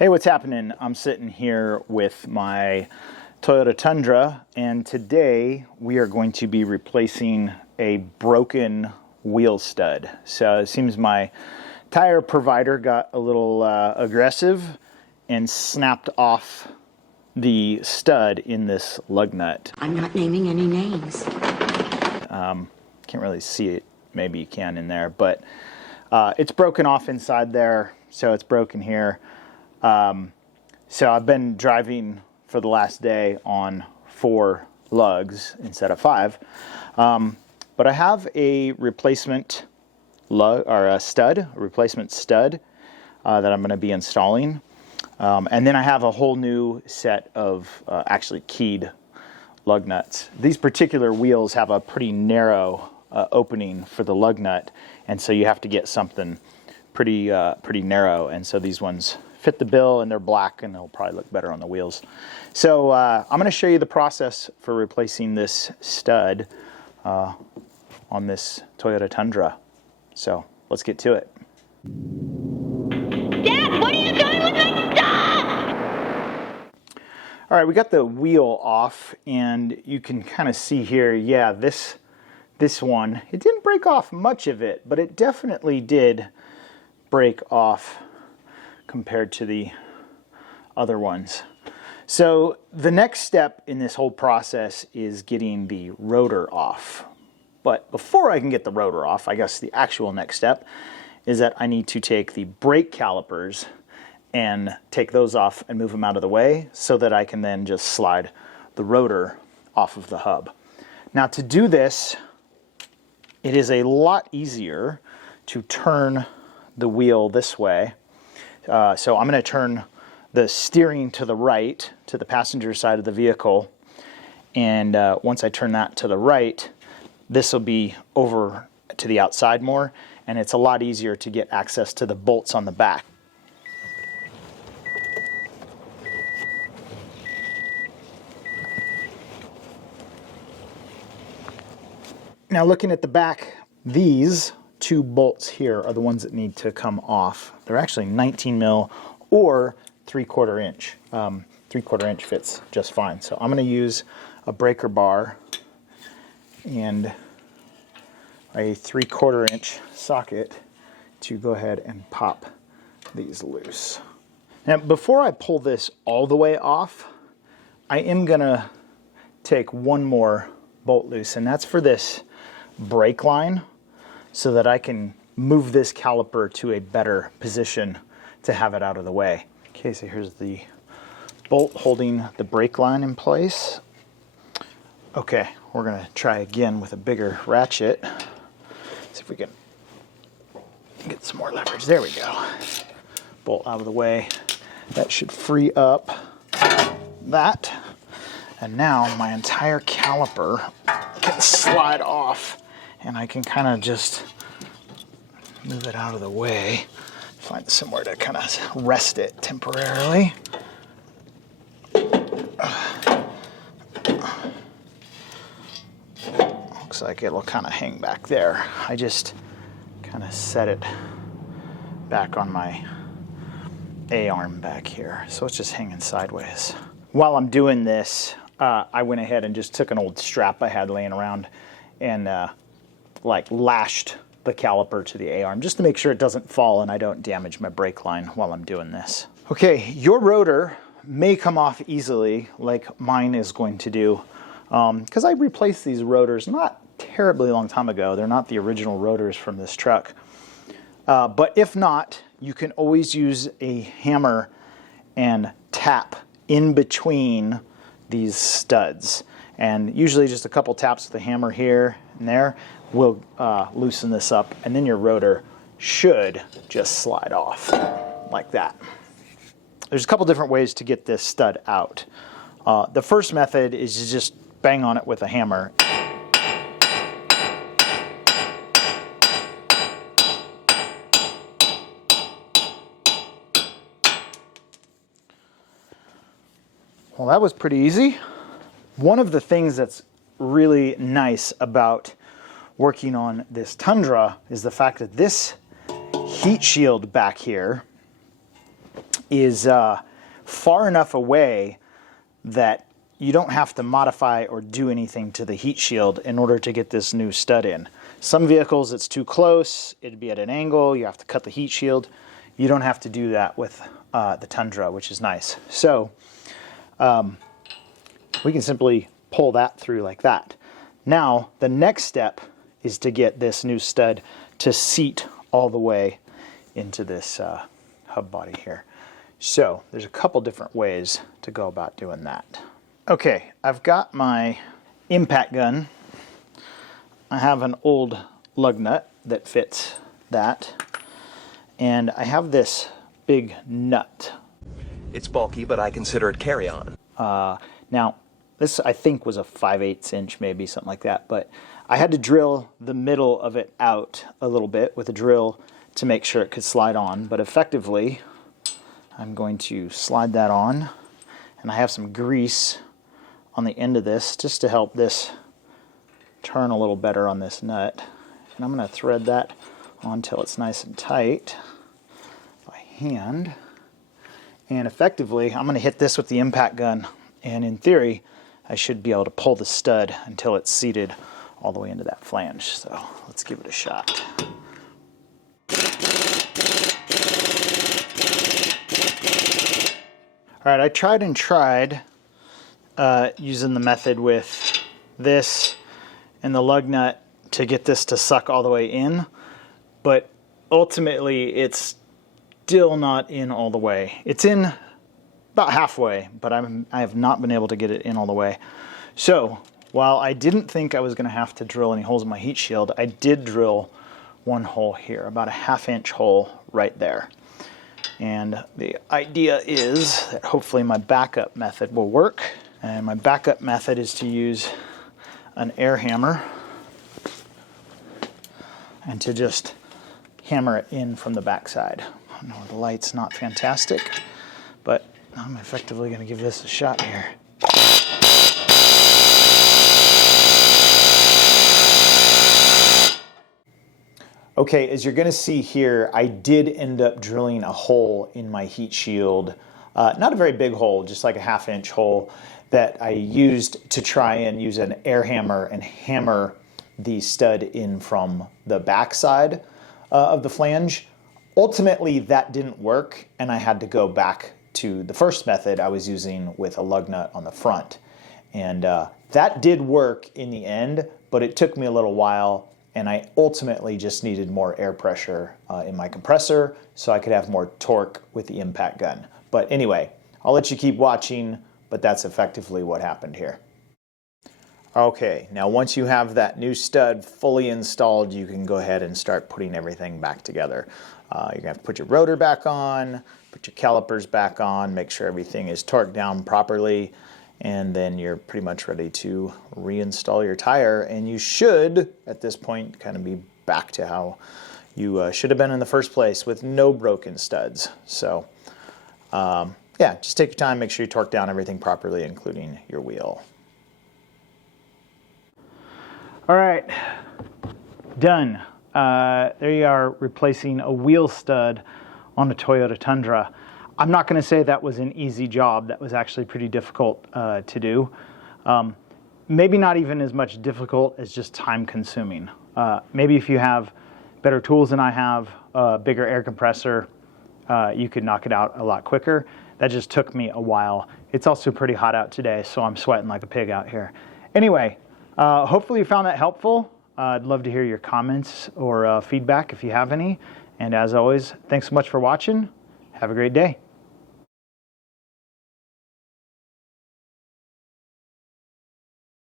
Hey, what's happening? I'm sitting here with my Toyota Tundra, and today we are going to be replacing a broken wheel stud. So it seems my tire provider got a little aggressive and snapped off the stud in this lug nut. I'm not naming any names. Can't really see it. Maybe you can in there, but it's broken off inside there, so it's broken here. So I've been driving for the last day on 4 lugs instead of 5. But I have a replacement lug, or a replacement stud that I'm going to be installing. And then I have a whole new set of actually keyed lug nuts. These particular wheels have a pretty narrow opening for the lug nut, and so you have to get something pretty narrow, and so these ones fit the bill and they're black and they'll probably look better on the wheels. So I'm going to show you the process for replacing this stud on this Toyota Tundra. So let's get to it. Dad, what are you doing with my stuff? All right, we got the wheel off, and you can kind of see here, yeah, this one, it didn't break off much of it, but it definitely did break off compared to the other ones. So the next step in this whole process is getting the rotor off. But before I can get the rotor off, I guess the actual next step is that I need to take the brake calipers and take those off and move them out of the way so that I can then just slide the rotor off of the hub. Now to do this, it is a lot easier to turn the wheel this way. So I'm going to turn the steering to the right, to the passenger side of the vehicle, and once I turn that to the right, this will be over to the outside more, and it's a lot easier to get access to the bolts on the back. Now looking at the back, these 2 bolts here are the ones that need to come off. They're actually 19 mil or 3/4 inch. 3/4 inch fits just fine. So I'm going to use a breaker bar and a 3/4 inch socket to go ahead and pop these loose. Now before I pull this all the way off, I am going to take one more bolt loose, and that's for this brake line, so that I can move this caliper to a better position to have it out of the way. Okay, so here's the bolt holding the brake line in place. Okay, we're gonna try again with a bigger ratchet. See if we can get some more leverage. There we go. Bolt out of the way. That should free up that. And now my entire caliper can slide off, and I can kind of just move it out of the way, find somewhere to kind of rest it temporarily. Looks like it'll kind of hang back there. I just kind of set it back on my A-arm back here, so it's just hanging sideways. While I'm doing this, I went ahead and just took an old strap I had laying around and lashed the caliper to the A-arm just to make sure it doesn't fall and I don't damage my brake line while I'm doing this. Okay, your rotor may come off easily like mine is going to do, because I replaced these rotors not terribly long time ago. They're not the original rotors from this truck. But if not, you can always use a hammer and tap in between these studs. And usually just a couple taps with the hammer here and there will loosen this up, and then your rotor should just slide off like that. There's a couple different ways to get this stud out. The first method is to just bang on it with a hammer. Well, that was pretty easy. One of the things that's really nice about working on this Tundra is the fact that this heat shield back here is far enough away that you don't have to modify or do anything to the heat shield in order to get this new stud in. Some vehicles it's too close, it'd be at an angle, you have to cut the heat shield. You don't have to do that with the Tundra, which is nice. So we can simply pull that through like that. Now the next step is to get this new stud to seat all the way into this hub body here. So there's a couple different ways to go about doing that. Okay, I've got my impact gun. I have an old lug nut that fits that. And I have this big nut. It's bulky, but I consider it carry-on. Now, this I think was a 5/8 inch, maybe something like that, but I had to drill the middle of it out a little bit with a drill to make sure it could slide on, but effectively I'm going to slide that on, and I have some grease on the end of this just to help this turn a little better on this nut. And I'm going to thread that on until it's nice and tight by hand. And effectively, I'm going to hit this with the impact gun, and in theory, I should be able to pull the stud until it's seated all the way into that flange. So let's give it a shot. All right, I tried using the method with this and the lug nut to get this to suck all the way in, but ultimately it's still not in all the way. It's in about halfway, but I have not been able to get it in all the way. So while I didn't think I was going to have to drill any holes in my heat shield, I did drill one hole here, about a 1/2 inch hole right there. And the idea is that hopefully my backup method will work. And my backup method is to use an air hammer and to just hammer it in from the backside. I know the light's not fantastic, but I'm effectively going to give this a shot here. Okay, as you're going to see here, I did end up drilling a hole in my heat shield. Not a very big hole, just like a 1/2 inch hole that I used to try and use an air hammer and hammer the stud in from the backside of the flange. Ultimately, that didn't work, and I had to go back to the first method I was using with a lug nut on the front. And that did work in the end, but it took me a little while, and I ultimately just needed more air pressure in my compressor so I could have more torque with the impact gun. But anyway, I'll let you keep watching, but that's effectively what happened here. Okay, now once you have that new stud fully installed, you can go ahead and start putting everything back together. You're going to have to put your rotor back on, put your calipers back on, make sure everything is torqued down properly, and then you're pretty much ready to reinstall your tire, and you should, at this point, kind of be back to how you should have been in the first place with no broken studs. So, yeah, just take your time, make sure you torque down everything properly, including your wheel. All right, done. There you are, replacing a wheel stud on a Toyota Tundra. I'm not going to say that was an easy job. That was actually pretty difficult to do. Maybe not even as much difficult as just time consuming. Maybe if you have better tools than I have, a bigger air compressor, you could knock it out a lot quicker. That just took me a while. It's also pretty hot out today, so I'm sweating like a pig out here. Anyway, hopefully you found that helpful. I'd love to hear your comments or feedback if you have any. And as always, thanks so much for watching. Have a great day.